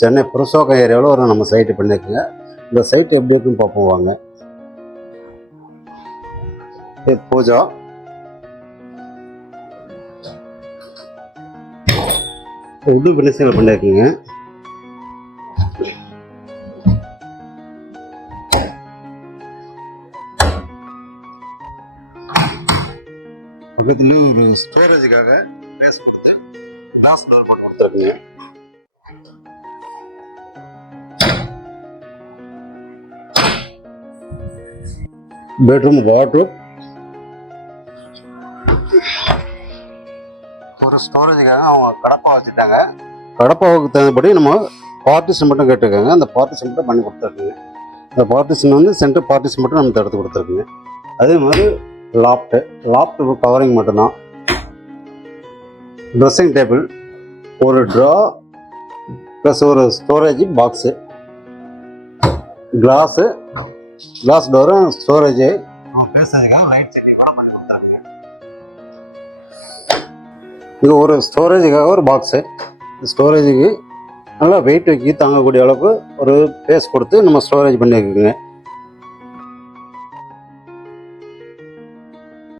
சென்னை புரசோகம் ஏரியாவில் ஒரு நம்ம சைட்டு பண்ணியிருக்குங்க. இந்த சைட்டு எப்படி இருக்குன்னு பார்ப்போம் வாங்க. பூஜா உட்டு பினிஷிங் பண்ணியிருக்குங்க. பக்கத்துல ஒரு ஸ்டோரேஜுக்காக ஸ்பேஸ் கொடுத்து கிளாஸ் டோர் போட்டு கொடுத்துருக்குங்க. பெட்ரூம் வார்ட்ரோப், ஒரு ஸ்டோரேஜுக்காக அவங்க கடப்பா வச்சுட்டாங்க. கடப்பாவுக்கு தகுந்தபடி நம்ம பார்ட்டிஷன் மட்டும் கேட்டிருக்காங்க. அந்த பார்ட்டிஷன் மட்டும் பண்ணி கொடுத்துருக்குங்க. அந்த பார்ட்டிஷன் வந்து சென்டர் பார்ட்டிஷன் மட்டும் நம்ம எடுத்து கொடுத்துருக்குங்க. அதே மாதிரி லாப்டு கவரிங் மட்டும்தான். ட்ரெஸ்ஸிங் டேபிள், ஒரு ட்ரா ப்ளஸ் ஒரு storage box, glass door, storage பேசுறதுக்காக லைட் செட்டிங் கூட பண்ணி கொடுத்தாங்க. இது ஒரு ஸ்டோரேஜுக்காக ஒரு பாக்ஸு. ஸ்டோரேஜுக்கு நல்லா வெயிட் வைக்கி தாங்கக்கூடிய அளவுக்கு ஒரு பேஸ் கொடுத்து நம்ம ஸ்டோரேஜ் பண்ணியிருக்குங்க.